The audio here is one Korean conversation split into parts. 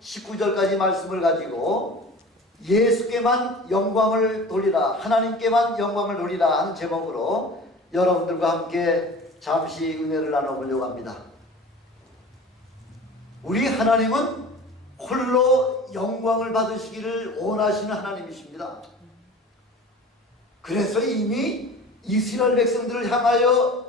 19절까지 말씀을 가지고 예수께만 영광을 돌리라, 하나님께만 영광을 돌리라 하는 제목으로 여러분들과 함께 잠시 은혜를 나눠보려고 합니다. 우리 하나님은 홀로 영광을 받으시기를 원하시는 하나님이십니다. 그래서 이미 이스라엘 백성들을 향하여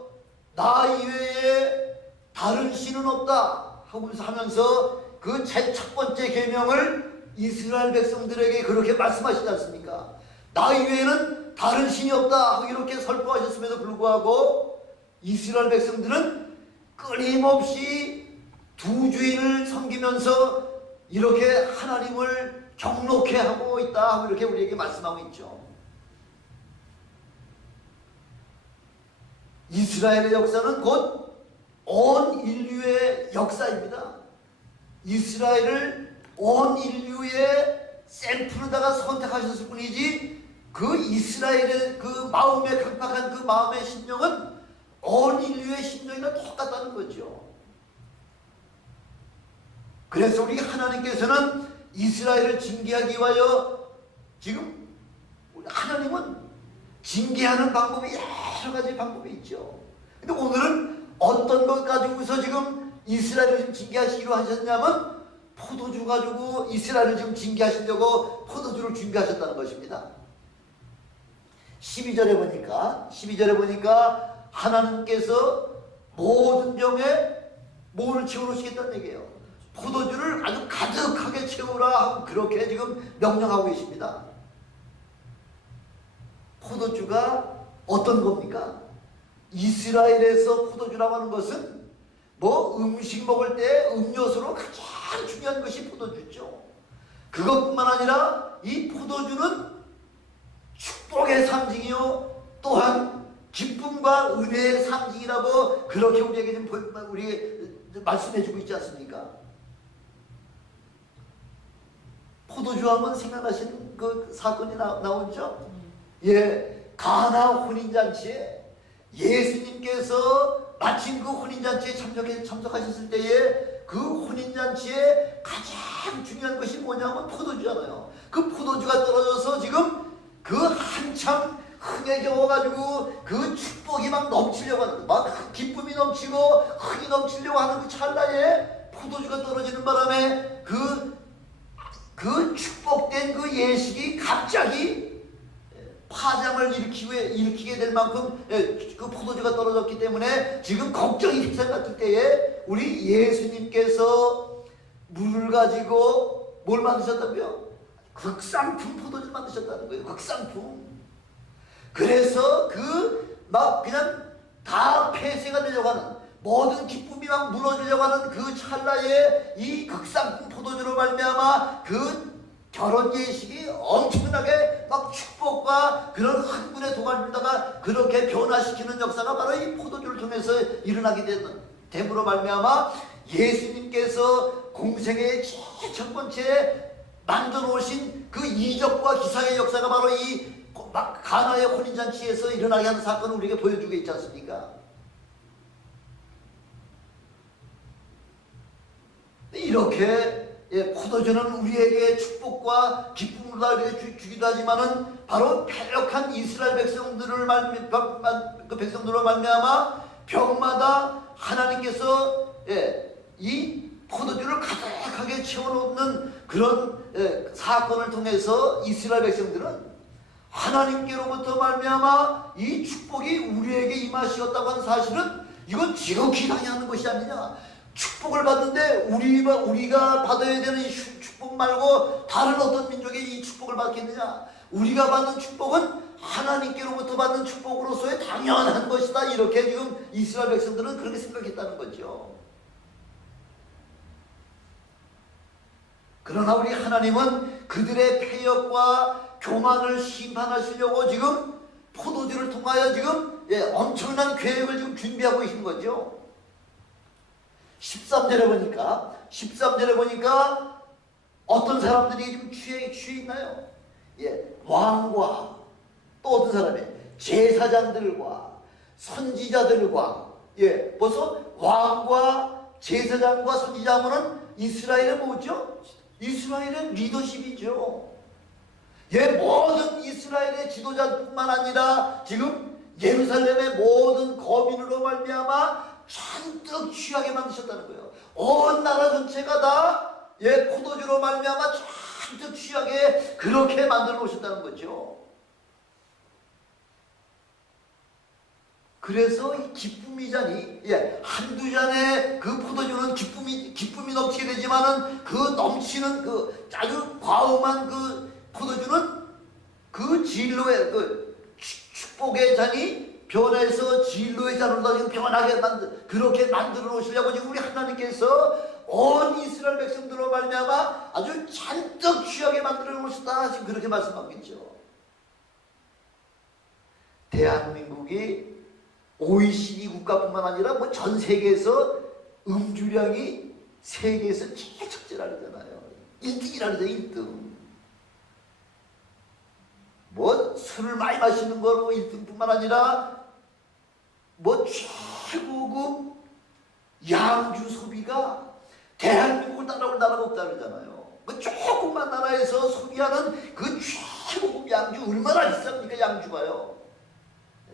나 이외에 다른 신은 없다 하면서 그 제 첫 번째 계명을 이스라엘 백성들에게 그렇게 말씀하시지 않습니까? 나 이외에는 다른 신이 없다 이렇게 선포하셨음에도 불구하고 이스라엘 백성들은 끊임없이 두 주인을 섬기면서 이렇게 하나님을 경록해 하고 있다 이렇게 우리에게 말씀하고 있죠. 이스라엘의 역사는 곧 온 인류의 역사입니다. 이스라엘을 온 인류의 샘플로다가 선택하셨을 뿐이지 그 이스라엘의 그 마음의 강팍한 그 마음의 심령은 온 인류의 심령이랑 똑같다는 거죠. 그래서 우리 하나님께서는 이스라엘을 징계하기 위하여 지금 하나님은 징계하는 방법이 여러 가지 방법이 있죠. 근데 오늘은 어떤 것 가지고서 지금 이스라엘을 지금 징계하시기로 하셨냐면 포도주 가지고 이스라엘을 지금 징계하시려고 포도주를 준비하셨다는 것입니다. 12절에 보니까 하나님께서 모든 병에 뭐를 채워놓으시겠다는 얘기예요. 포도주를 아주 가득하게 채우라 하고 그렇게 지금 명령하고 계십니다. 포도주가 어떤 겁니까? 이스라엘에서 포도주라고 하는 것은 뭐 음식 먹을 때 음료수로 가장 중요한 것이 포도주죠. 그것뿐만 아니라 이 포도주는 축복의 상징이요 또한 기쁨과 은혜의 상징이라고 그렇게 우리에게 좀 말씀해주고 있지 않습니까? 포도주 하면 생각나시는 그 사건이 나오죠? 예, 가나 혼인잔치에 예수님께서 마침 그 혼인잔치에 참석하셨을 때에 그 혼인잔치에 가장 중요한 것이 뭐냐면 포도주잖아요. 그 포도주가 떨어져서 지금 그 한참 흥에 겨워가지고 그 축복이 막 넘치려고 하는 막 기쁨이 넘치고 흥이 넘치려고 하는 그 찰나에 포도주가 떨어지는 바람에 그 축복된 그 예식이 갑자기 파장을 일으키게 될 만큼 그 포도주가 떨어졌기 때문에 지금 걱정이 생겼을 때에 우리 예수님께서 물을 가지고 뭘 만드셨다고요? 극상품 포도주를 만드셨다는 거예요. 극상품. 그래서 막 그냥 다 폐쇄가 되려고 하는 모든 기쁨이 막 무너지려고 하는 그 찰나에 이 극상품 포도주로 말미암아 그 결혼 예식이 엄청나게 막 축복과 그런 흥분에 도가니다가 그렇게 변화시키는 역사가 바로 이 포도주를 통해서 일어나게 됨으로 말미암아 예수님께서 공생의 첫 번째 만들어 놓으신 그 이적과 기사의 역사가 바로 이 가나의 혼인잔치에서 일어나게 하는 사건을 우리에게 보여주고 있지 않습니까? 이렇게 포도주는 우리에게 축복과 기쁨을 주기도 하지만은 바로 패역한 이스라엘 백성들로 말미암아 병마다 하나님께서 이 포도주를 가득하게 채워놓는 그런 사건을 통해서 이스라엘 백성들은 하나님께로부터 말미암아 이 축복이 우리에게 임하시었다고 하는 사실은 이건 지극히 당연한 것이 아니냐. 축복을 받는데 우리가 받아야 되는 이 축복 말고 다른 어떤 민족이 이 축복을 받겠느냐. 우리가 받는 축복은 하나님께로부터 받는 축복으로서의 당연한 것이다. 이렇게 지금 이스라엘 백성들은 그렇게 생각했다는 거죠. 그러나 우리 하나님은 그들의 패역과 교만을 심판하시려고 지금 포도주를 통하여 지금 엄청난 계획을 지금 준비하고 계신 거죠. 13절에 보니까 어떤 사람들이 지금 취해 있나요? 왕과 또 어떤 사람이 제사장들과 선지자들과 벌써 왕과 제사장과 선지자 하면은 이스라엘의 뭐죠? 이스라엘의 리더십이죠. 모든 이스라엘의 지도자뿐만 아니라 지금 예루살렘의 모든 거민으로 말미암아 잔뜩 취하게 만드셨다는 거예요. 온 나라 전체가 다 포도주로 말미암아 잔뜩 취하게 그렇게 만들어 놓으셨다는 거죠. 그래서 이 기쁨이 잔이 한두 잔의 그 포도주는 기쁨이 넘치게 되지만은 그 넘치는 그 아주 과음한 그 포도주는 그 진로의 그 축복의 잔이 변해서 진로의 잔으로 지금 변하게 그렇게 만들어 놓으시려고 지금 우리 하나님께서 온 이스라엘 백성들로 말미암아 아주 잔뜩 취하게 만들어 놓으셨다 지금 그렇게 말씀하고 있죠. 대한민국이 OECD 국가뿐만 아니라 뭐 전 세계에서 음주량이 세계에서 제일 첫째라 그러잖아요. 1등이라 그러죠. 1등. 뭐 술을 많이 마시는 거로 1등뿐만 아니라 뭐 최고급 양주 소비가 대한민국을 따라올 나라가 없다 그러잖아요. 그 조그만 나라에서 소비하는 그 최고급 양주 얼마나 비쌉니까? 양주가요.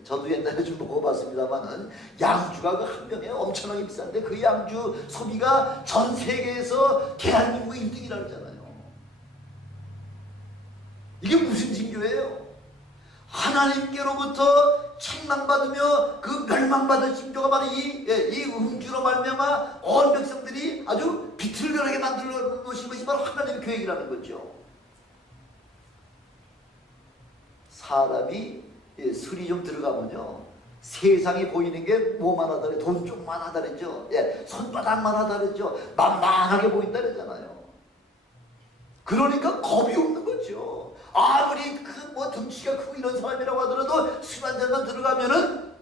저도 옛날에 좀 먹어봤습니다만은 양주가 그 한 병에 엄청나게 비싼데 그 양주 소비가 전 세계에서 대한민국 1등이라 그러잖아요. 이게 무슨 징조예요? 하나님께로부터 책망받으며 그 멸망받을 징조가 바로 이 음주로 말미암아 온 백성들이 아주 비틀거리게 만들어 놓으신 것이 바로 하나님의 계획이라는 거죠. 사람이 술이 좀 들어가면요 세상에 보이는 게 뭐만 하다래? 돈 쪽만 하다랬죠. 손바닥만 하다랬죠. 만만하게 보인다 그러잖아요. 그러니까 겁이 없는 거죠. 아무리 뭐 등치가 크고 이런 사람이라고 하더라도 술 한 잔만 들어가면은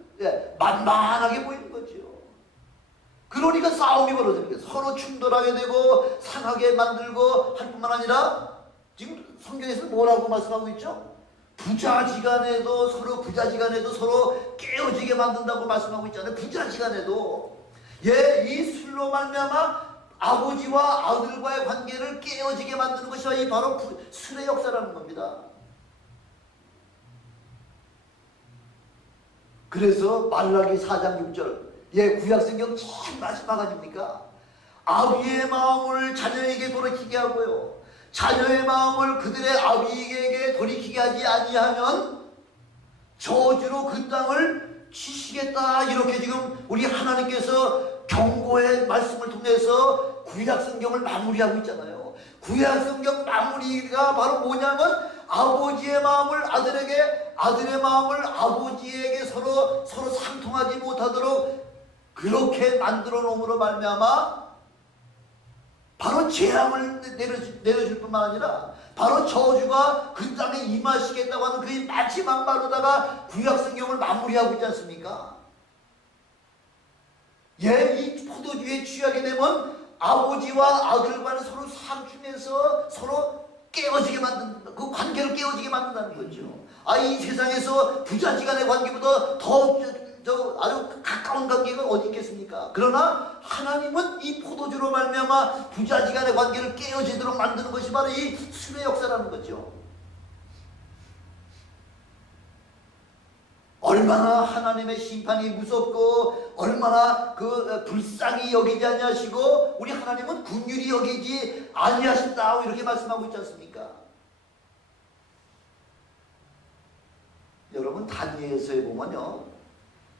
만만하게 보이는 거죠. 그러니까 싸움이 벌어지는 거예요. 서로 충돌하게 되고 상하게 만들고 할 뿐만 아니라 지금 성경에서 뭐라고 말씀하고 있죠? 부자지간에도 서로 깨어지게 만든다고 말씀하고 있잖아요. 부자지간에도 이 술로 말미암아 아버지와 아들과의 관계를 깨어지게 만드는 것이 바로 술의 역사라는 겁니다. 그래서 말라기 4장 6절 구약성경 제일 마지막 아닙니까? 아비의 마음을 자녀에게 돌이키게 하고요 자녀의 마음을 그들의 아비에게 돌이키게 하지 아니하면 저주로 그 땅을 치시겠다 이렇게 지금 우리 하나님께서 경고의 말씀을 통해서 구약성경을 마무리하고 있잖아요. 구약성경 마무리가 바로 뭐냐면 아버지의 마음을 아들에게 아들의 마음을 아버지에게 서로 상통하지 못하도록 그렇게 만들어 놓음으로 말미암아 바로 재앙을 내려줄 뿐만 아니라 바로 저주가 그 땅에 임하시겠다고 하는 그 마지막 말로다가 구약성경을 마무리하고 있지 않습니까? 이 포도주에 취하게 되면 아버지와 아들과는 서로 상충해서 서로 깨어지게 만든다. 그 관계를 깨어지게 만든다는 거죠. 이 세상에서 부자지간의 관계보다 더 아주 가까운 관계가 어디 있겠습니까? 그러나 하나님은 이 포도주로 말미암아 부자지간의 관계를 깨어지도록 만드는 것이 바로 이 술의 역사라는 거죠. 얼마나 하나님의 심판이 무섭고 얼마나 그 불쌍히 여기지 아니하시고 우리 하나님은 긍휼히 여기지 아니하신다 이렇게 말씀하고 있지 않습니까? 여러분 다니엘서에 보면요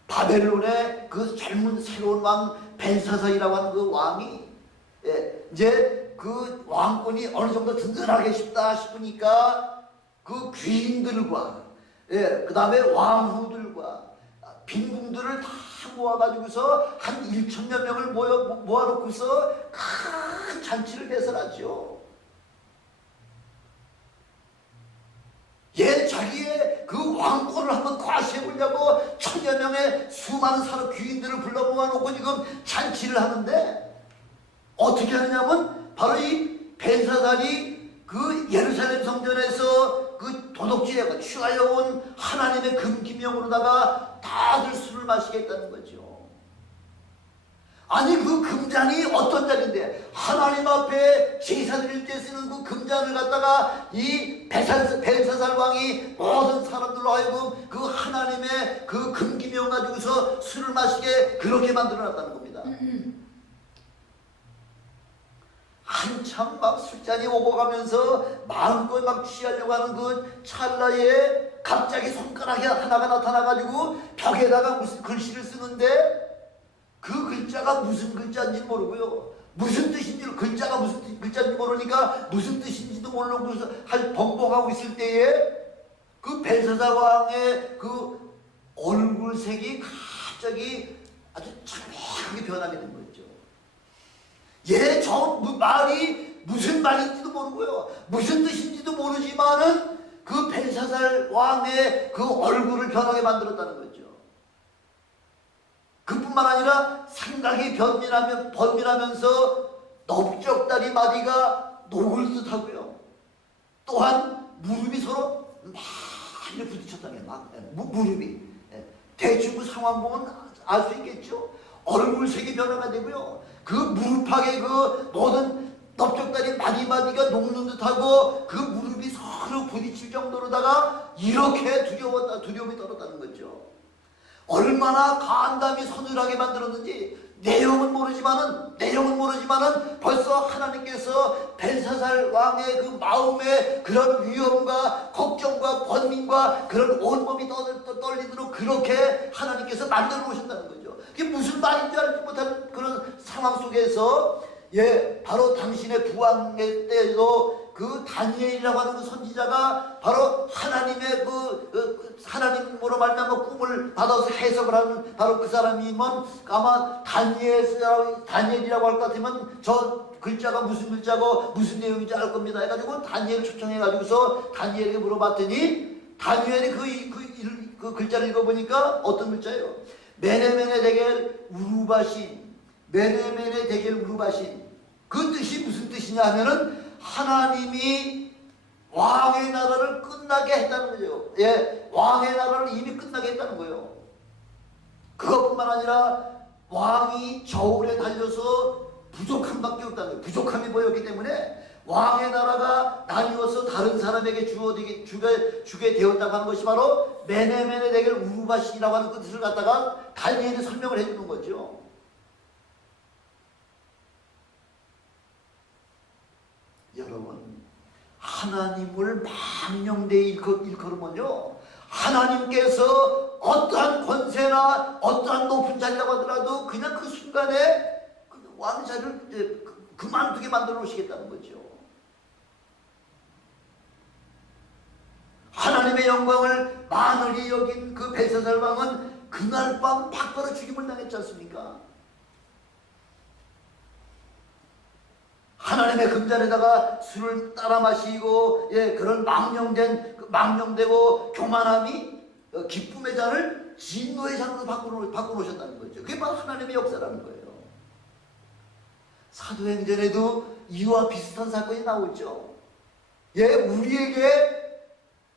바벨론의 그 젊은 새로운 왕 벨사살이라고 하는 그 왕이 이제 그 왕권이 어느 정도 든든하게 싶다 싶으니까 그 귀인들과 그 다음에 왕후들과 빈궁들을 다 모아가지고서 한 1,000여 명을 모아놓고서 큰 잔치를 배설하죠. 자기의 그 왕권을 한번 과시해보려고 1,000여 명의 수많은 사람 귀인들을 불러 모아놓고 지금 잔치를 하는데 어떻게 하느냐면 바로 이 벨사살이 그 예루살렘 성전에서 그 도둑질에 취하여 온 하나님의 금기명으로다가 다들 술을 마시겠다는 거죠. 아니 그 금잔이 어떤 잔인데 하나님 앞에 제사 드릴 때 쓰는 그 금잔을 갖다가 이 벨사살 왕이 모든 사람들로 하여금 그 하나님의 그 금기명 가지고서 술을 마시게 그렇게 만들어놨다는 겁니다. 한참 막 술잔이 오고 가면서 마음껏 막 취하려고 하는 그 찰나에 갑자기 손가락이 하나가 나타나가지고 벽에다가 무슨 글씨를 쓰는데 그 글자가 무슨 글자인지 모르고요. 무슨 뜻인지, 글자가 무슨 글자인지 모르니까 무슨 뜻인지도 모르고 벙벙하고 있을 때에 그 벨사살 왕의 그 얼굴색이 갑자기 아주 청명하게 변하게 된 거죠. 저 말이 무슨 말인지도 모르고요. 무슨 뜻인지도 모르지만은 그 벨사살 왕의 그 얼굴을 변하게 만들었다는 거죠. 그뿐만 아니라 생각이 번밀하면서 넓적다리 마디가 녹을 듯하고요. 또한 무릎이 서로 많이 부딪혔다는 무릎이. 대충 그 상황 보면 알 수 있겠죠. 얼굴색이 변화가 되고요. 그 무릎팍에 그 모든 넓적다리 마디마디가 녹는 듯하고 그 무릎이 서로 부딪힐 정도로다가 이렇게 두려움이 떨었다는 거죠. 얼마나 간담이 서늘하게 만들었는지 내용은 모르지만은 벌써 하나님께서 벨사살 왕의 그 마음에 그런 위험과 걱정과 번민과 그런 온몸이 떨리도록 그렇게 하나님께서 만들어 놓으셨다는 거죠. 그게 무슨 말인지 알지 못한 그런 상황 속에서 바로 당신의 부왕의 때에도 그 다니엘이라고 하는 그 선지자가 바로 하나님의 하나님으로 말미암아 꿈을 받아서 해석을 하는 바로 그 사람이면 아마 다니엘이라고 할 것 같으면 저 글자가 무슨 글자고 무슨 내용인지 알 겁니다 해가지고 다니엘을 초청해가지고서 다니엘에게 물어봤더니 다니엘이 그 글자를 읽어보니까 어떤 글자예요? 메네메네 데겔 우루바신, 메네메네 데겔 우루바신. 그 뜻이 무슨 뜻이냐 하면은 하나님이 왕의 나라를 끝나게 했다는 거죠. 왕의 나라를 이미 끝나게 했다는 거예요. 그것뿐만 아니라 왕이 저울에 달려서 부족함밖에 없다는 거예요. 부족함이 보였기 때문에 왕의 나라가 나뉘어서 다른 사람에게 주게 되었다고 하는 것이 바로 메네메네 데겔 우루바신이라고 하는 그 뜻을 갖다가 다니엘이 설명을 해주는 거죠. 여러분, 하나님을 망령되이 일컬으면요, 하나님께서 어떠한 권세나 어떠한 높은 자리라고 하더라도 그냥 그 순간에 그 왕의 자리를 그만두게 만들어 놓으시겠다는 거죠. 하나님의 영광을 만월히 여긴 그 벨사살 왕은 그날 밤 박바로 죽임을 당했지 않습니까? 하나님의 금잔에다가 술을 따라 마시고 그런 망령되고 교만함이 기쁨의 잔을 진노의 잔으로 바꿔놓으셨다는 거죠. 그게 바로 하나님의 역사라는 거예요. 사도행전에도 이와 비슷한 사건이 나오죠. 우리에게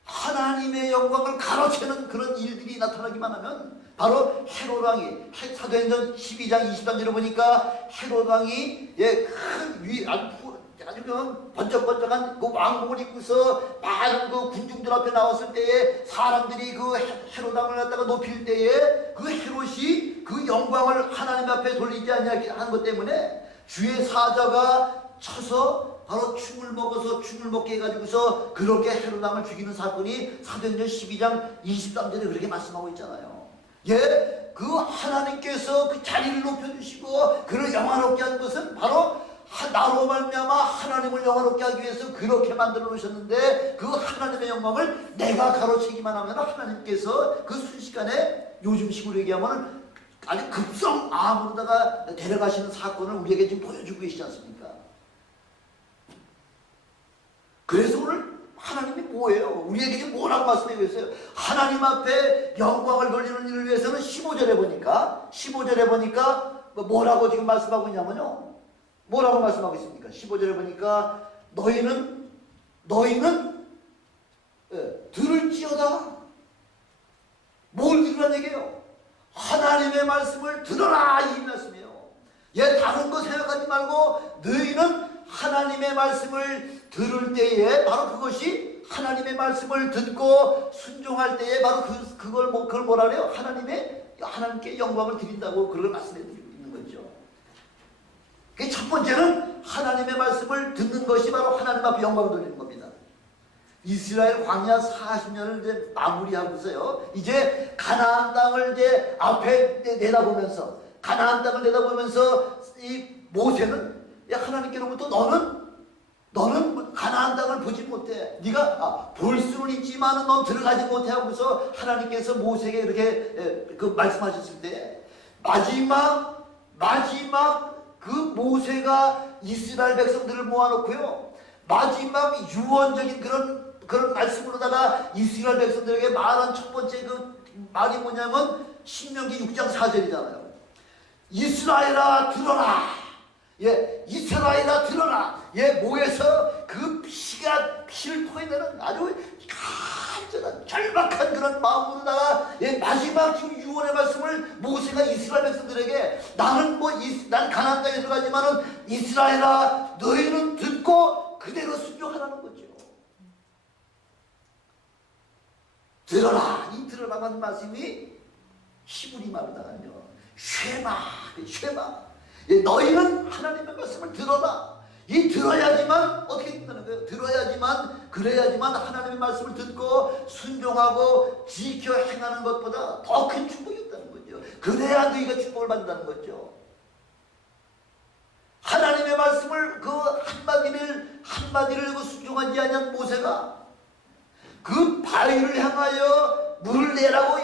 하나님의 영광을 가로채는 그런 일들이 나타나기만 하면 바로 헤롯 왕이 사도행전 12장 23절에 보니까 헤롯 왕이 아주 번쩍번쩍한 그 왕복을 입고서 많은 그 군중들 앞에 나왔을 때에 사람들이 그 헤롯 왕을 갖다가 높일 때에 그 헤롯이 그 영광을 하나님 앞에 돌리지 않게 하는 것 때문에 주의 사자가 쳐서 바로 춤을 먹게 해가지고서 그렇게 헤롯 왕을 죽이는 사건이 사도행전 12장 23절에 그렇게 말씀하고 있잖아요. 그 하나님께서 그 자리를 높여주시고 그를 영화롭게 한 것은 바로 나로 말미암아 하나님을 영화롭게 하기 위해서 그렇게 만들어 놓으셨는데 그 하나님의 영광을 내가 가로채기만 하면 하나님께서 그 순식간에 요즘식으로 얘기하면 아주 급성 암으로다가 데려가시는 사건을 우리에게 지금 보여주고 계시지 않습니까? 그래서 오늘 하나님이 뭐예요? 우리에게 뭐라고 말씀해 주세요? 하나님 앞에 영광을 돌리는 일을 위해서는 15절에 보니까 뭐라고 지금 말씀하고 있냐면요. 뭐라고 말씀하고 있습니까? 15절에 보니까 너희는 들을지어다. 뭘 들으라는 얘기예요? 하나님의 말씀을 들어라 이 말씀이에요. 다른 거 생각하지 말고 너희는 하나님의 말씀을 들을 때에 바로 그것이 하나님의 말씀을 듣고 순종할 때에 바로 그걸 뭐라 그래요? 하나님께 영광을 드린다고 그걸 말씀해 드리고 있는 거죠. 그 첫 번째는 하나님의 말씀을 듣는 것이 바로 하나님 앞에 영광을 돌리는 겁니다. 이스라엘 광야 40년을 이제 마무리하고서요. 이제 가나안 땅을 이제 앞에 내다보면서 가나안 땅을 내다보면서 이 모세는 하나님께로부터 너는 가나안 땅을 보지 못해. 네가 볼 수는 있지만은 넌 들어가지 못해 하고서 하나님께서 모세에게 이렇게 말씀하셨을 때 마지막 그 모세가 이스라엘 백성들을 모아놓고요. 마지막 유언적인 그런 말씀으로다가 이스라엘 백성들에게 말한 첫 번째 그 말이 뭐냐면 신명기 6장 4절이잖아요. 이스라엘아 들어라. 이스라엘아 들어라. 모에서 그 피를 토해내는 아주 간절한 절박한 그런 마음으로다가 마지막 지금 유언의 말씀을 모세가 이스라엘 백성들에게 난 가나안 땅에 들어가지만은 이스라엘아 너희는 듣고 그대로 순종하라는 거죠. 들어라. 이 들어라는 말씀이 히브리 말로다가요 쉐마. 너희는 하나님의 말씀을 들어라. 이 들어야지만 어떻게 된다는 거예요? 그래야지만 하나님의 말씀을 듣고 순종하고 지켜 행하는 것보다 더 큰 축복이 없다는 거죠. 그래야 너희가 축복을 받는다는 거죠. 하나님의 말씀을 그 한마디를 순종하지 아니한 모세가 그 바위를 향하여 물을 내라고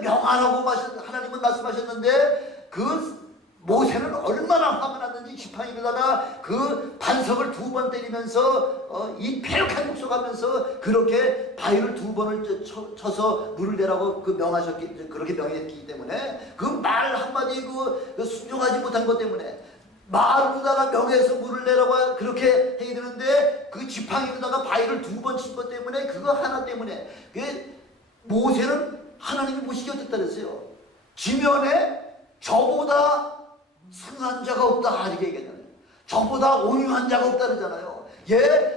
명하라고 하나님은 말씀하셨는데 그 모세는 얼마나 화가 났는지 지팡이로다가 그 반석을 2번 때리면서 이 패역한 목소하면서 그렇게 바위를 2번을 쳐서 물을 내라고 그렇게 명했기 때문에 그 말 한마디 순종하지 못한 것 때문에 말로다가 명해서 물을 내라고 그렇게 해야 되는데 그 지팡이로다가 바위를 2번 친 것 때문에 그거 하나 때문에 모세는 하나님이 보시기 어땠다 그랬어요. 지면에 저보다 승한 자가 없다 이렇게 얘기하잖아요. 저보다 온유한 자가 없다 그러잖아요.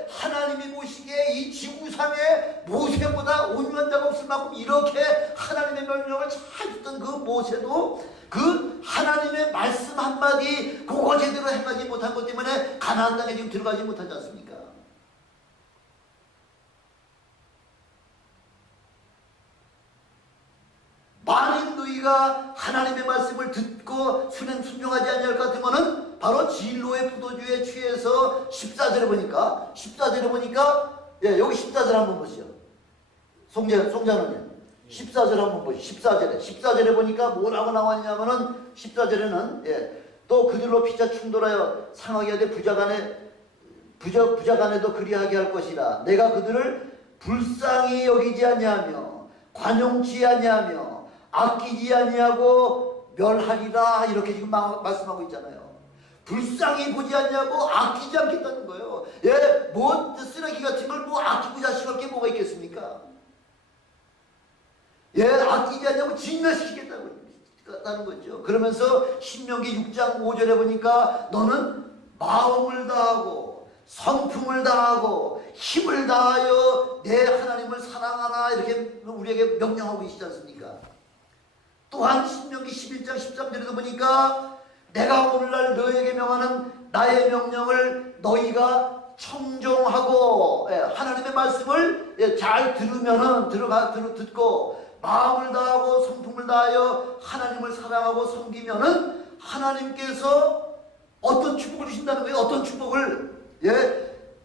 하나님이 보시기에 이 지구상에 모세보다 온유한 자가 없을 만큼 이렇게 하나님의 명령을 잘 듣던 그 모세도 그 하나님의 말씀 한마디 그거 제대로 행하지 못한 것 때문에 가나안 땅에 지금 들어가지 못하지 않습니까? 만일 너희가 하나님의 말씀을 듣고 순종하지 않을 것 같으면은 바로 진로의 포도주에 취해서 14절에 보니까 여기 14절 한번 보시죠. 송자는 14절 한번 보시죠. 14절에 보니까 뭐라고 나왔냐면은 14절에는 또 그들로 피차 충돌하여 상하게 하되 부자간에도 그리하게 할 것이라. 내가 그들을 불쌍히 여기지 아니하며 관용치 아니하며 아끼지 아니하고 멸하리라 이렇게 지금 말씀하고 있잖아요. 불쌍히 보지 않냐고 아끼지 않겠다는 거예요. 뭐 쓰레기 같은 걸 뭐 아끼고 자식할 게 뭐가 있겠습니까? 아끼지 않냐고 진멸시키겠다는 거죠. 그러면서 신명기 6장 5절에 보니까 너는 마음을 다하고 성품을 다하고 힘을 다하여 내 하나님을 사랑하라 이렇게 우리에게 명령하고 계시지 않습니까? 또한 신명기 11장 13절에도 보니까 내가 오늘날 너에게 명하는 나의 명령을 너희가 청종하고 하나님의 말씀을 잘 들으면은 듣고 마음을 다하고 성품을 다하여 하나님을 사랑하고 섬기면은 하나님께서 어떤 축복을 주신다는 거예요. 어떤 축복을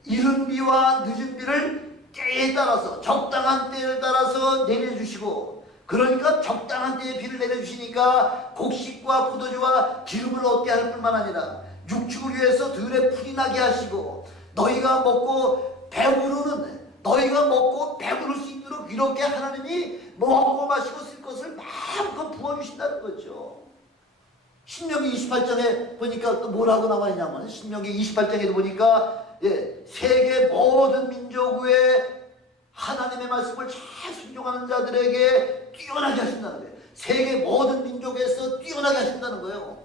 이른 비와 늦은 비를 때에 따라서 적당한 때에 따라서 내려주시고 그러니까 적당한 때에 비를 내려주시니까 곡식과 포도주와 기름을 얻게 할 뿐만 아니라 육축을 위해서 들에 풀이 나게 하시고 너희가 먹고 배부를 수 있도록 이렇게 하나님이 먹고 마시고 쓸 것을 마음껏 부어주신다는 거죠. 신명기 28장에 보니까 또 뭐라고 나와 있냐면 신명기 28장에도 보니까 세계 모든 민족 외에 하나님의 말씀을 잘 순종하는 자들에게 뛰어나게 하신다는 거예요. 세계 모든 민족에서 뛰어나게 하신다는 거예요.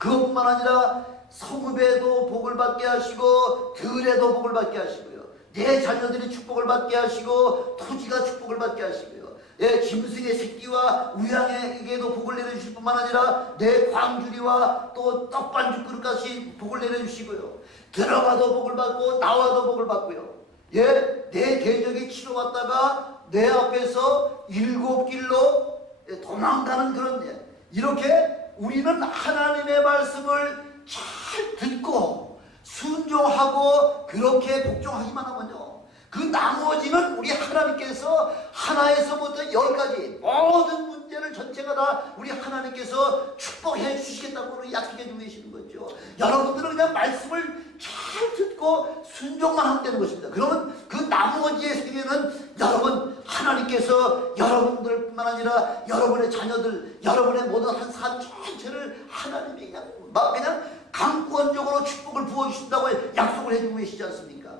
그것뿐만 아니라 성읍에도 복을 받게 하시고 들에도 복을 받게 하시고요. 내 자녀들이 축복을 받게 하시고 토지가 축복을 받게 하시고요. 예, 짐승의 새끼와 우양에게도 복을 내려주실 뿐만 아니라 내 광주리와 또 떡반죽 그릇까지 복을 내려주시고요. 들어가도 복을 받고 나와도 복을 받고요. 예, 내 대적이 치러왔다가 내 앞에서 7길로 도망가는 그런 일. 이렇게 우리는 하나님의 말씀을 잘 듣고 순종하고 그렇게 복종하기만 하면요, 그 나머지는 우리 하나님께서 하나에서부터 10가지 모든 문제를 전체가 다 우리 하나님께서 축복해 주시겠다고 약속해 주고 계시는 거죠. 여러분들은 그냥 말씀을 잘 듣고 순종만 하면 되는 것입니다. 그러면 그 나머지의 세계는 여러분 하나님께서 여러분들뿐만 아니라 여러분의 자녀들, 여러분의 모든 한 삶 전체를 하나님이 그냥 강권적으로 축복을 부어주신다고 약속을 해주고 계시지 않습니까?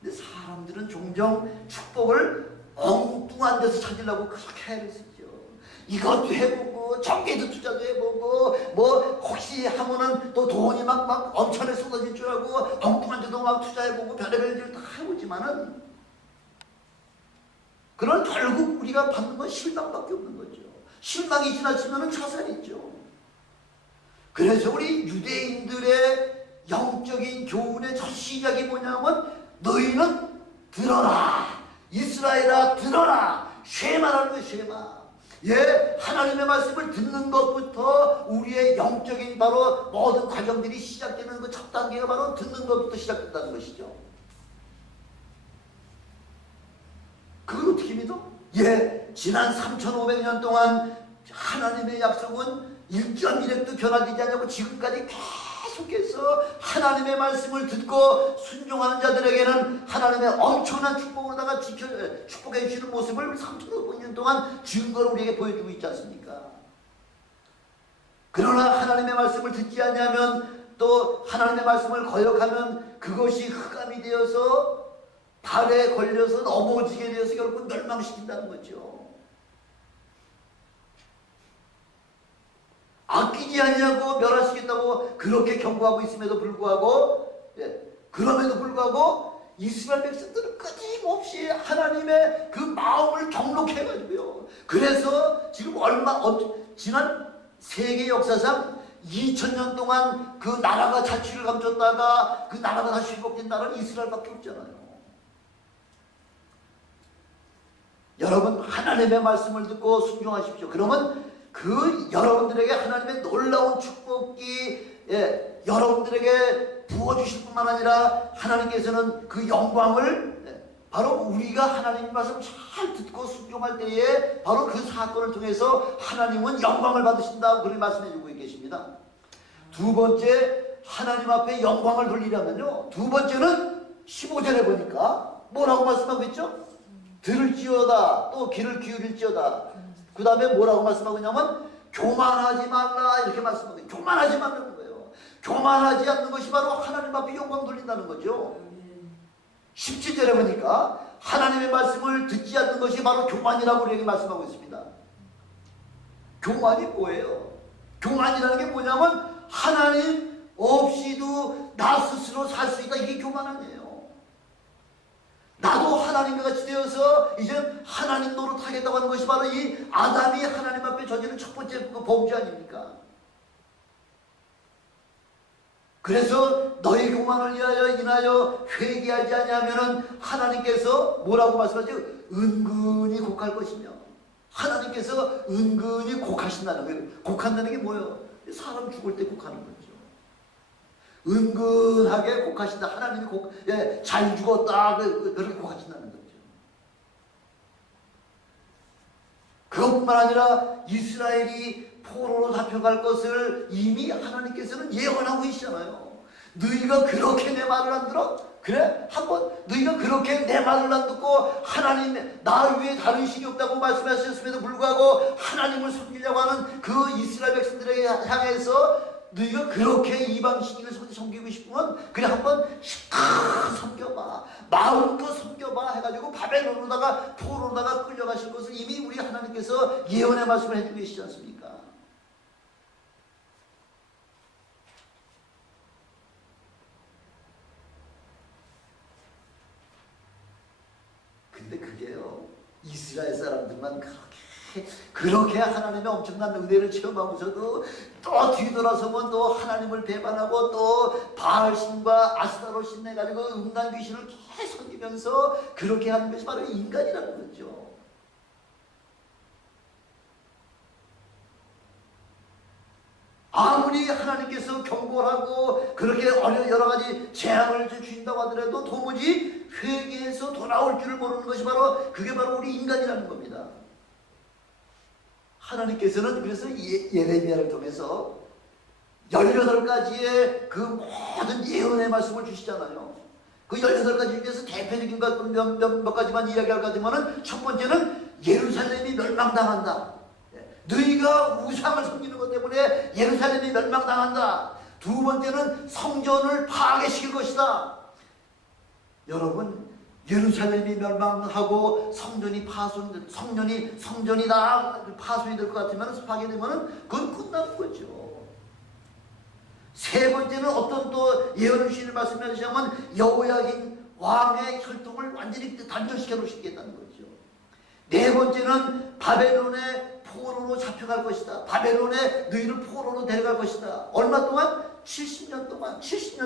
근데 사람들은 종종 축복을 엉뚱한 데서 찾으려고 그렇게 애를 쓰죠. 이것도 해보고 정계도 투자도 해보고 뭐 혹시 하면은 또 돈이 막 엄청나게 쏟아질 줄 알고 엉뚱한 데도 막 투자해보고 별의별 일을 다 해보지만은 그런 결국 우리가 받는 건 실망밖에 없는 거죠. 실망이 지나치면은 자살이죠. 그래서 우리 유대인들의 영적인 교훈의 첫 시작이 뭐냐면 너희는 들어라, 이스라엘아 들어라. 쉐마라는 거예요. 쉐마. 예, 하나님의 말씀을 듣는 것부터 우리의 영적인 바로 모든 과정들이 시작되는 그 첫 단계가 바로 듣는 것부터 시작된다는 것이죠. 그걸 어떻게 믿어? 예, 지난 3,500년 동안 하나님의 약속은 1.1핵도 변화되지 않냐고 지금까지 계속해서 하나님의 말씀을 듣고 순종하는 자들에게는 하나님의 엄청난 축복으로다가 축복해 주시는 모습을 3,500년 동안 증거로 우리에게 보여주고 있지 않습니까? 그러나 하나님의 말씀을 듣지 않냐면 또 하나님의 말씀을 거역하면 그것이 흑암이 되어서 발에 걸려서 넘어지게 되어서 결국 멸망시킨다는 거죠. 아끼지 아니하고 멸하시겠다고 그렇게 경고하고 있음에도 불구하고, 그럼에도 불구하고 이스라엘 백성들은 끊임없이 하나님의 그 마음을 경록해가지고요. 그래서 지금 지난 세계 역사상 2000년 동안 그 나라가 자취를 감췄다가 그 나라가 다시 회복된 나라는 이스라엘밖에 없잖아요. 여러분 하나님의 말씀을 듣고 순종하십시오. 그러면 그 여러분들에게 하나님의 놀라운 축복이 여러분들에게 부어주실 뿐만 아니라 하나님께서는 그 영광을 바로 우리가 하나님의 말씀 잘 듣고 순종할 때에 바로 그 사건을 통해서 하나님은 영광을 받으신다고 그렇게 말씀해 주고 계십니다. 두 번째, 하나님 앞에 영광을 돌리려면요, 두 번째는 15절에 보니까 뭐라고 말씀하고 있죠? 들을지어다, 또 귀를 기울일지어다. 그 다음에 뭐라고 말씀하고 있냐면 교만하지 말라 이렇게 말씀하고 있어요. 교만하지 말라는 거예요. 교만하지 않는 것이 바로 하나님 앞에 영광 돌린다는 거죠. 17절에 보니까 하나님의 말씀을 듣지 않는 것이 바로 교만이라고 우리에게 말씀하고 있습니다. 교만이 뭐예요? 교만이라는 게 뭐냐면 하나님 없이도 나 스스로 살 수 있다, 이게 교만 아니에요. 나도 하나님과 같이 되어서 이제 하나님 노릇하겠다고 하는 것이 바로 이 아담이 하나님 앞에 저지른 첫 번째 그 범죄 아닙니까? 그래서 너희 교만을 위하여 인하여 회개하지 아니하면은 하나님께서 뭐라고 말씀하죠? 은근히 곡할 것이며, 하나님께서 은근히 곡하신다는 거예요. 곡한다는 게 뭐예요? 사람 죽을 때 곡하는 거죠. 은근하게 곡하신다. 하나님이 잘 죽었다, 그렇게 곡하신다는 거죠. 그것뿐만 아니라 이스라엘이 포로로 잡혀갈 것을 이미 하나님께서는 예언하고 계시잖아요. 너희가 그렇게 내 말을 안 들어? 그래? 한번 너희가 그렇게 내 말을 안 듣고 하나님 나 외에 다른 신이 없다고 말씀하셨음에도 불구하고 하나님을 섬기려고 하는 그 이스라엘 백성들에게 향해서 너희가 그렇게 이방신을 섬기고 싶으면 그래 한번 시큰 섬겨봐, 마음껏 섬겨봐 해가지고 바벨론으로다가 포로로다가 끌려가실 것을 이미 우리 하나님께서 예언의 말씀을 해주고 계시지 않습니까? 근데 그게요, 이스라엘 사람들만 그렇게 하나님의 엄청난 은혜를 체험하면서도 또 뒤돌아서면 또 하나님을 배반하고 또 바알신과 아스타로 신내가지고 음란 귀신을 계속 섬기면서 그렇게 하는 것이 바로 인간이라는 거죠. 아무리 하나님께서 경고를 하고 그렇게 여러 가지 재앙을 주신다고 하더라도 도무지 회개해서 돌아올 줄을 모르는 것이 바로 그게 바로 우리 인간이라는 겁니다. 하나님께서는 그래서 예레미야를 통해서 18가지의 그 모든 예언의 말씀을 주시잖아요. 그 18가지 중에서 대표적인 것 몇 가지만 이야기할 것 같으면, 첫 번째는 예루살렘이 멸망당한다. 너희가 우상을 섬기는 것 때문에 예루살렘이 멸망당한다. 두 번째는 성전을 파괴시킬 것이다. 여러분, 예루살렘이 멸망하고 성전이 성전이 파손이 될 것 같으면, 파괴되면 그건 끝나는 거죠. 세 번째는 어떤 또 예언을 주시는 말씀을 하시면 여호야긴 왕의 혈통을 완전히 단절시켜 놓으시겠다는 거죠. 네 번째는 바벨론의 포로로 잡혀갈 것이다. 바벨론에 너희를 포로로 데려갈 것이다. 얼마 동안? 70년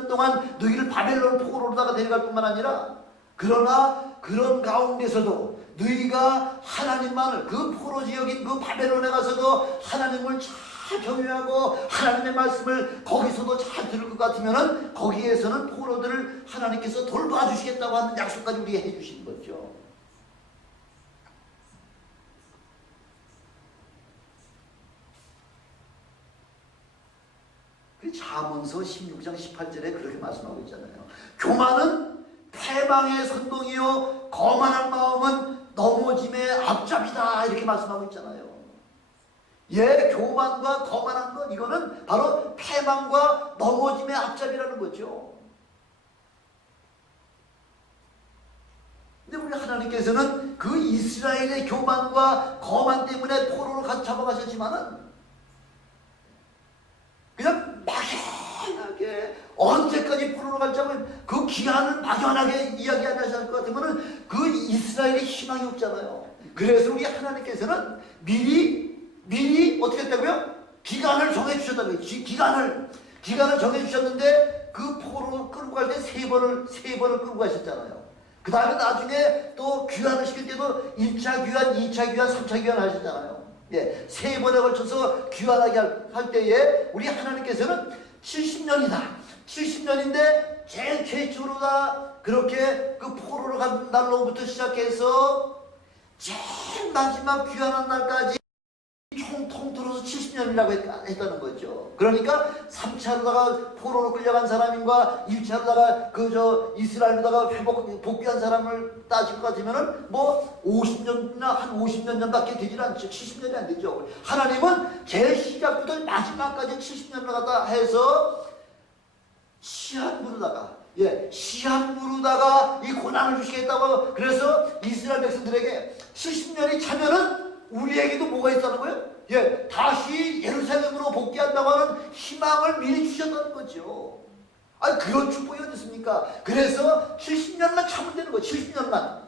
동안 너희를 바벨론 포로로다가 데려갈 뿐만 아니라, 그러나 그런 가운데서도 너희가 하나님만을, 그 포로 지역인 그 바벨론에 가서도 하나님을 잘 경외하고 하나님의 말씀을 거기서도 잘 들을 것 같으면은 거기에서는 포로들을 하나님께서 돌봐주시겠다고 하는 약속까지 우리에게 해주신 거죠. 잠언서 16장 18절에 그렇게 말씀하고 있잖아요. 교만은 패망의 선동이요 거만한 마음은 넘어짐의 앞잡이다, 이렇게 말씀하고 있잖아요. 교만과 거만한 것, 이거는 바로 패망과 넘어짐의 앞잡이라는 거죠. 근데 우리 하나님께서는 그 이스라엘의 교만과 거만 때문에 포로로 잡아가셨지만은 그냥 막연하게 언제까지 포로로 갈지 하면 그 기한을 막연하게 이야기 안 하실 것 같으면 그 이스라엘의 희망이 없잖아요. 그래서 우리 하나님께서는 미리 어떻게 했다고요? 기간을 정해주셨다고요. 기간을 정해주셨는데 그 포로로 끌고 갈 때 세 번을 끌고 가셨잖아요. 그 다음에 나중에 또 귀환을 시킬 때도 1차 귀환, 2차 귀환, 3차 귀환 하셨잖아요. 세 번에 걸쳐서 귀환하게 할 때에 우리 하나님께서는 70년이다. 70년인데 제일 최초로다 그렇게 그 포로로 간 날로부터 시작해서 제일 마지막 귀환한 날까지 총 통틀어서 70년이라고 했다는 거죠. 그러니까 3차로다가 포로로 끌려간 사람인과 1차로다가 이스라엘로다가 복귀한 사람을 따질 것 같으면은 뭐 50년이나 한 50년 전밖에 되질 않죠. 70년이 안 되죠. 하나님은 제일 시작부터 마지막까지 70년을 갖다 해서 시한부로다가 이 고난을 주시겠다고, 그래서 이스라엘 백성들에게 70년이 차면은 우리에게도 뭐가 있다는 거예요? 다시 예루살렘으로 복귀한다고 하는 희망을 미리 주셨다는 거죠. 아니, 그런 축복이 어디 있습니까? 그래서 70년만 참으면 되는 거예요. 70년만.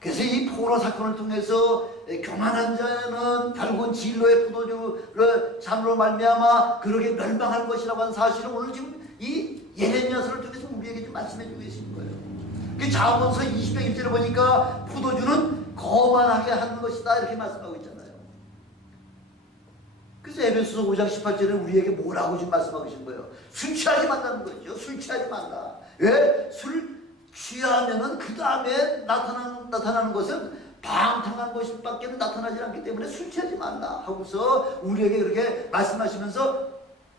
그래서 이 포로 사건을 통해서 교만한 자는 결국은 진로의 포도주를 잠으로 말미암아 그렇게 멸망할 것이라고 하는 사실을 오늘 지금 이 예레미야서를 통해서 우리에게 좀 말씀해 주고 계시는 거예요. 그 잠언서 20장 1절에 보니까 포도주는 거만하게 하는 것이다, 이렇게 말씀하고 있잖아요. 그래서 에베소서 5장 18절에 우리에게 뭐라고 지금 말씀하고 계신 거예요? 술 취하지 말라는 거죠. 술 취하지 말라. 왜? 술 취하면은 그 다음에 나타나는 것은 방탕한 것밖에 나타나지 않기 때문에 술 취하지 말라 하고서 우리에게 그렇게 말씀하시면서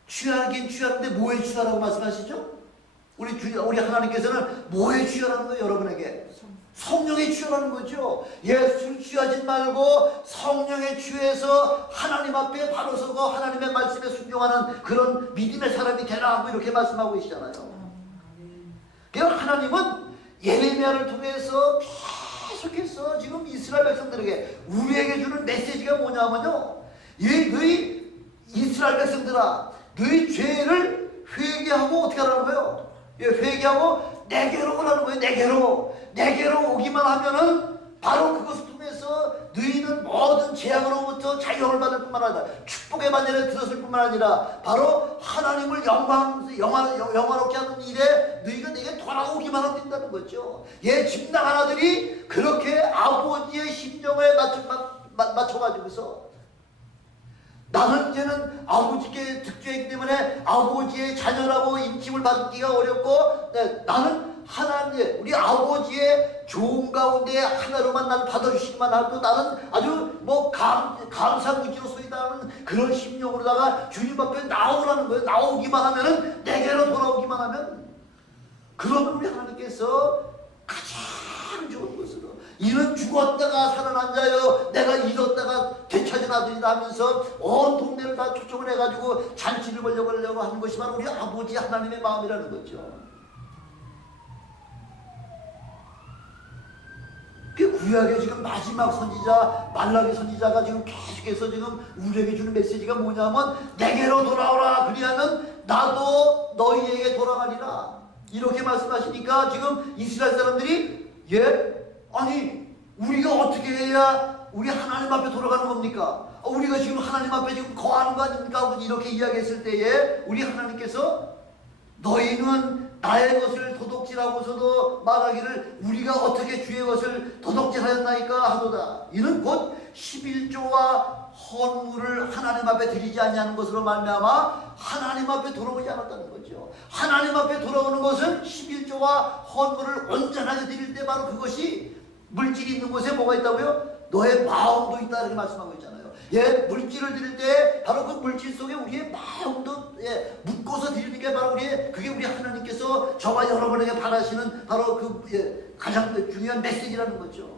취하긴 취하는데 뭐에 취하라고 말씀하시죠? 우리 하나님께서는 뭐에 취하라는 거예요, 여러분에게? 성령에 취하라는 거죠. 술 취하지 말고 성령에 취해서 하나님 앞에 바로 서고 하나님의 말씀에 순종하는 그런 믿음의 사람이 되라고 이렇게 말씀하고 계시잖아요. 그러니까 하나님은 예레미야를 통해서 계속해서 지금 이스라엘 백성들에게 우리에게 주는 메시지가 뭐냐면요, 너희 이스라엘 백성들아, 너희 죄를 회개하고 어떻게 하라는 거예요? 예, 회개하고 내게로 오라는 거예요. 내게로 오기만 하면은 바로 그것을 통해서 너희는 모든 재앙으로부터 자유를 받을 뿐만 아니라 축복의 반열에 들었을 뿐만 아니라 바로 하나님을 영화롭게 하는 일에 너희가 내게 돌아오기만 하면 된다는 거죠. 집당 하나들이 그렇게 아버지의 심정에 맞춰가지고서 나는 이제는 아버지께 득죄했기 때문에 아버지의 자녀라고 인침을 받기가 어렵고 나는 하나님 우리 아버지의 좋은 가운데 하나로만 나를 받아주시기만 하고 나는 아주 감사무지로 소리나는 그런 심령으로다가 주님 앞에 나오라는 거예요. 나오기만 하면은 내게로 돌아오기만 하면 그러면 우리 하나님께서 가장 좋은 것으로 이는 죽었다가 살아난 자요 내가 잃었다가 되찾은 아들이다 하면서 온 동네를 다 초청을 해가지고 잔치를 벌려고 하는 것이 바로 우리 아버지 하나님의 마음이라는 거죠. 구약의 지금 마지막 선지자 말라기 선지자가 지금 계속해서 지금 우리에게 주는 메시지가 뭐냐면 내게로 돌아오라 그리하면 나도 너희에게 돌아가리라 이렇게 말씀하시니까 지금 이스라엘 사람들이 아니 우리가 어떻게 해야 우리 하나님 앞에 돌아가는 겁니까? 우리가 지금 하나님 앞에 지금 거하는 거 아닙니까? 이렇게 이야기했을 때에 우리 하나님께서 너희는 나의 것을 도둑질하고서도 말하기를 우리가 어떻게 주의 것을 도둑질하였나이까 하도다. 이는 곧 11조와 헌물을 하나님 앞에 드리지 아니하는 것으로 말미암아 하나님 앞에 돌아오지 않았다는 거죠. 하나님 앞에 돌아오는 것은 11조와 헌물을 온전하게 드릴 때 바로 그것이 물질이 있는 곳에 뭐가 있다고요? 너의 마음도 있다 이렇게 말씀하고 있잖아요. 물질을 드릴 때 바로 그 물질 속에 우리의 마음도 묶어서 드리는 게 바로 그게 우리 하나님께서 저와 여러분에게 바라시는 바로 그 가장 중요한 메시지라는 거죠.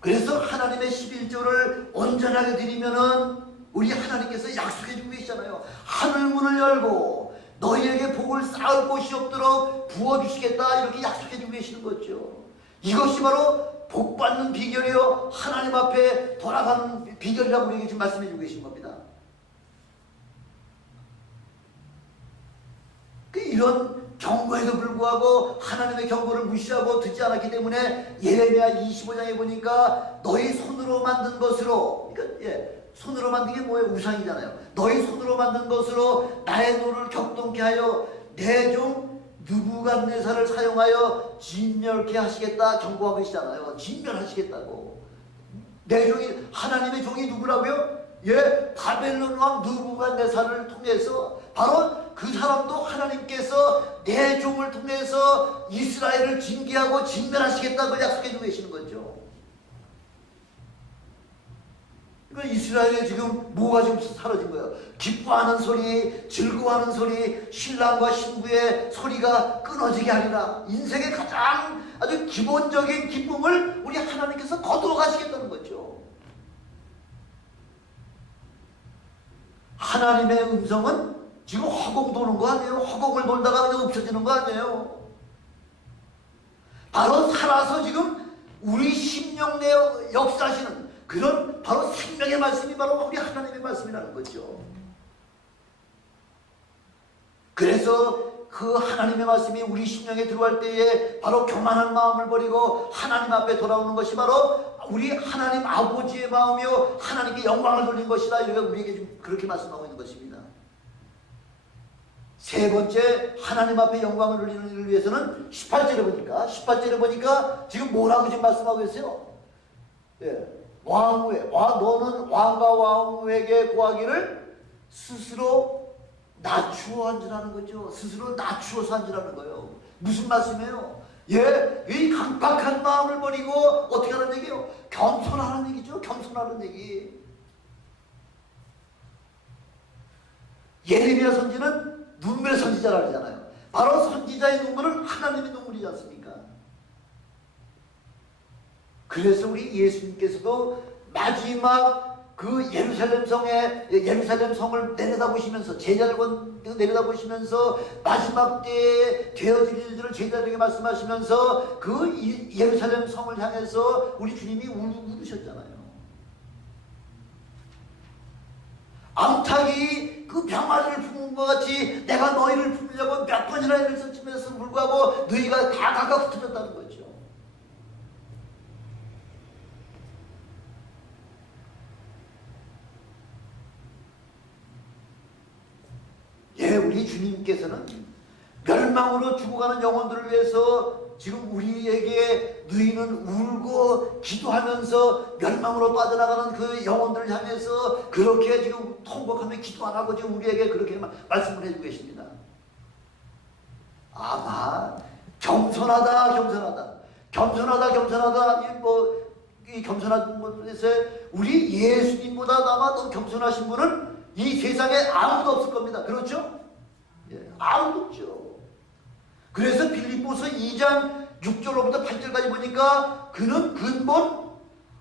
그래서 하나님의 11조를 온전하게 드리면은 우리 하나님께서 약속해 주고 계시잖아요. 하늘문을 열고 너희에게 복을 쌓을 곳이 없도록 부어주시겠다 이렇게 약속해 주고 계시는 거죠. 이것이 바로 복받는 비결이요 하나님 앞에 돌아가는 비결이라고 우리에게 지금 말씀해 주고 계신 겁니다. 이런 경고에도 불구하고 하나님의 경고를 무시하고 듣지 않았기 때문에 예레미야 25장에 보니까 너희 손으로 만든 것으로 손으로 만든 게 뭐예요? 우상이잖아요. 너희 손으로 만든 것으로 나의 노를 격동케 하여 내 종 느부갓네살을 사용하여 진멸케 하시겠다 경고하고 계시잖아요. 진멸하시겠다고. 내 종이 하나님의 종이 누구라고요? 바벨론 왕 느부갓네살을 통해서 바로 그 사람도 하나님께서 내 종을 통해서 이스라엘을 징계하고 진멸하시겠다고 약속해주고 계시는 거죠. 그러니까 이스라엘에 지금 뭐가 지금 사라진 거예요? 기뻐하는 소리, 즐거워하는 소리, 신랑과 신부의 소리가 끊어지게 하리라. 인생의 가장 아주 기본적인 기쁨을 우리 하나님께서 거두어 가시겠다는 거죠. 하나님의 음성은 지금 허공 도는 거 아니에요? 허공을 돌다가 그냥 없어지는 거 아니에요? 바로 살아서 지금 우리 심령 내 역사하시는 그런 바로 생명의 말씀이 바로 우리 하나님의 말씀이라는 거죠. 그래서 그 하나님의 말씀이 우리 심령에 들어갈 때에 바로 교만한 마음을 버리고 하나님 앞에 돌아오는 것이 바로 우리 하나님 아버지의 마음이요 하나님께 영광을 돌린 것이다. 이렇게 우리에게 좀 그렇게 말씀하고 있는 것입니다. 세 번째 하나님 앞에 영광을 돌리는 일을 위해서는 18절에 보니까 지금 뭐라고 지금 말씀하고 계세요? 너는 왕과 왕후에게 구하기를 스스로 낮추어 앉으라는 거죠. 스스로 낮추어서 앉으라는 거예요. 무슨 말씀이에요? 이 강박한 마음을 버리고 어떻게 하는 얘기예요? 겸손하는 얘기죠. 겸손하는 얘기. 예레미야 선지는 눈물의 선지자라고 하잖아요. 바로 선지자의 눈물은 하나님의 눈물이지 않습니까? 그래서 우리 예수님께서도 마지막 그 예루살렘 성을 내려다보시면서 제자를 내려다보시면서 마지막 때에 되어질 일들을 제자들에게 말씀하시면서 그 예루살렘 성을 향해서 우리 주님이 울으셨잖아요. 암탉이 그 병아리를 품은 것 같이 내가 너희를 품으려고 몇 번이나 애를 썼음에도 불구하고 너희가 다 각각 흩어졌다는 거죠. 예, 우리 주님께서는 멸망으로 죽어가는 영혼들을 위해서 지금 우리에게 너희는 울고 기도하면서 멸망으로 빠져나가는 그 영혼들을 향해서 그렇게 지금 통곡하며 기도 안 하고 지금 우리에게 그렇게 말씀을 해주고 계십니다. 아마 겸손하다 이 겸손한 것에서 우리 예수님보다 아마 더 겸손하신 분은 이 세상에 아무도 없을 겁니다. 그렇죠? 예, 아무도 없죠. 그래서 빌립보서 2장 6절로부터 8절까지 보니까 그는 근본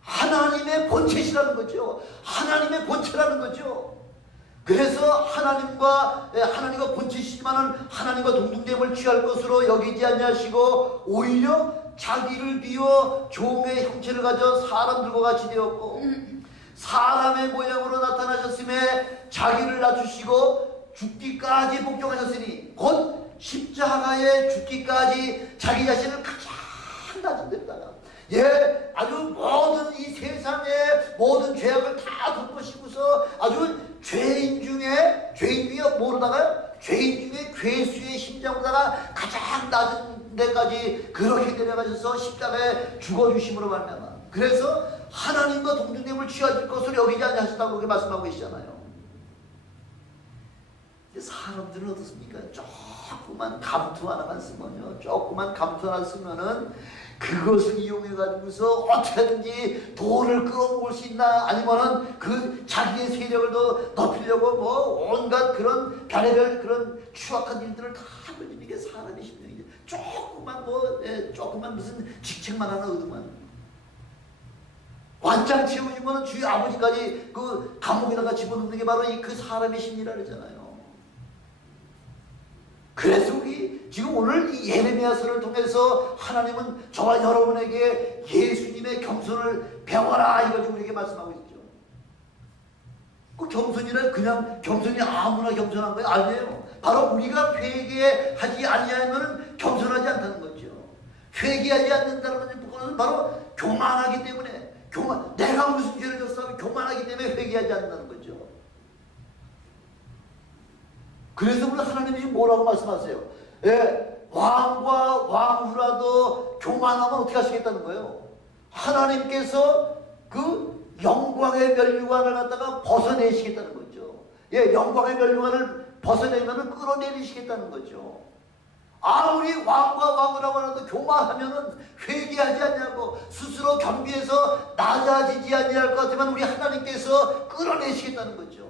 하나님의 본체시라는 거죠. 하나님의 본체라는 거죠. 그래서 하나님과 본체시지만은 하나님과 동등됨을 취할 것으로 여기지 아니하시고 오히려 자기를 비워 종의 형체를 가져 사람들과 같이 되었고 사람의 모양으로 나타나셨음에 자기를 낮추시고 죽기까지 복종하셨으니 곧 십자가에 죽기까지 자기 자신을 가장 낮은 데다가 아주 모든 이 세상의 모든 죄악을 다 덮으시고서 아주 죄인 중에 모르다가요 죄인 중에 괴수의 심장보다가 가장 낮은 데까지 그렇게 내려가셔서 십자가에 죽어주심으로 말미암아 그래서 하나님과 동등됨을 취할 것을 여기지 아니하셨다고 그렇게 말씀하고 계시잖아요. 사람들은 어떻습니까? 조그만 감투 하나만 쓰면요. 조그만 감투 하나 쓰면은 그것을 이용해가지고서 어떻게든지 돈을 끌어모을 수 있나 아니면은 그 자기의 세력을 더 높이려고 뭐 온갖 그런 별의별 그런 추악한 일들을 다 벌리는 게 사람의 심령이죠. 조그만 무슨 직책만 하나 얻으면 완장 채워주면 주의 아버지까지 그 감옥에다가 집어넣는 게 바로 그 사람의 심리라 그러잖아요. 그래서 우리 지금 오늘 이 예레미야서를 통해서 하나님은 저와 여러분에게 예수님의 겸손을 배워라 이거 지금 우리에게 말씀하고 있죠. 그 겸손이란 그냥 겸손이 아무나 겸손한 거예요? 아니에요. 바로 우리가 회개하지 아니하면 겸손하지 않다는 거죠. 회개하지 않는다는 것은 바로 교만하기 때문에 내가 무슨 죄를 졌어? 교만하기 때문에 회개하지 않는다는 거죠. 그래서 우리 하나님이 뭐라고 말씀하세요? 왕과 왕후라도 교만하면 어떻게 하시겠다는 거예요? 하나님께서 그 영광의 면류관을 갖다가 벗어내시겠다는 거죠. 영광의 면류관을 벗어내면 끌어내리시겠다는 거죠. 아무리 왕과 왕후라고 하도 교만하면은 회개하지 않냐고 스스로 겸비해서 낮아지지 아니할 것 같지만 우리 하나님께서 끌어내시겠다는 거죠.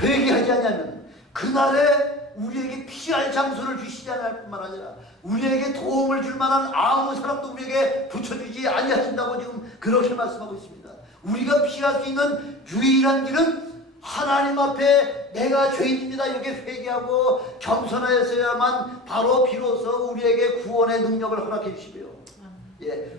회개하지 않냐면 그날에 우리에게 피할 장소를 주시지 않을 뿐만 아니라 우리에게 도움을 줄 만한 아무 사람도 우리에게 붙여주지 아니하신다고 지금 그렇게 말씀하고 있습니다. 우리가 피할 수 있는 유일한 길은 하나님 앞에 내가 죄인입니다 이렇게 회개하고 겸손하여야만 바로 비로소 우리에게 구원의 능력을 허락해 주시고요.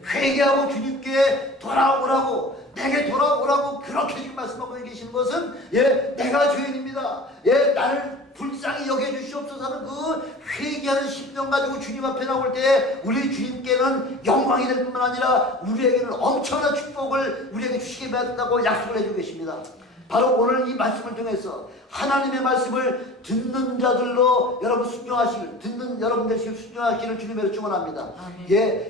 회개하고 주님께 돌아오라고 내게 돌아오라고 그렇게 지금 말씀하고 계시는 것은 내가 죄인입니다. 나를 불쌍히 여겨주시옵소서 하는 그 회개하는 심령 가지고 주님 앞에 나올 때 우리 주님께는 영광이 될 뿐만 아니라 우리에게는 엄청난 축복을 우리에게 주시게 된다고 약속을 해주고 계십니다. 바로 오늘 이 말씀을 통해서 하나님의 말씀을 듣는 자들로 여러분 순종하시길 듣는 여러분들 순종하시기를 주님으로 축원합니다.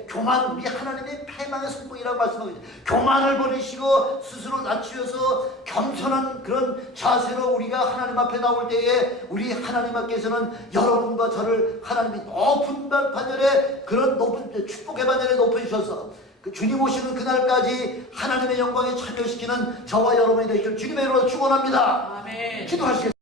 교만 우리 하나님의 패망의 성공이라고 말씀하고 있죠. 교만을 버리시고 스스로 낮추어서 겸손한 그런 자세로 우리가 하나님 앞에 나올 때에 우리 하나님 앞께서는 여러분과 저를 하나님이 높은 반열에 그런 높은 축복의 반열에 높여주셔서 그 주님 오시는 그날까지 하나님의 영광에 참여시키는 저와 여러분이 되시길 주님의 이름으로 축원합니다. 아멘. 기도하시겠습니다.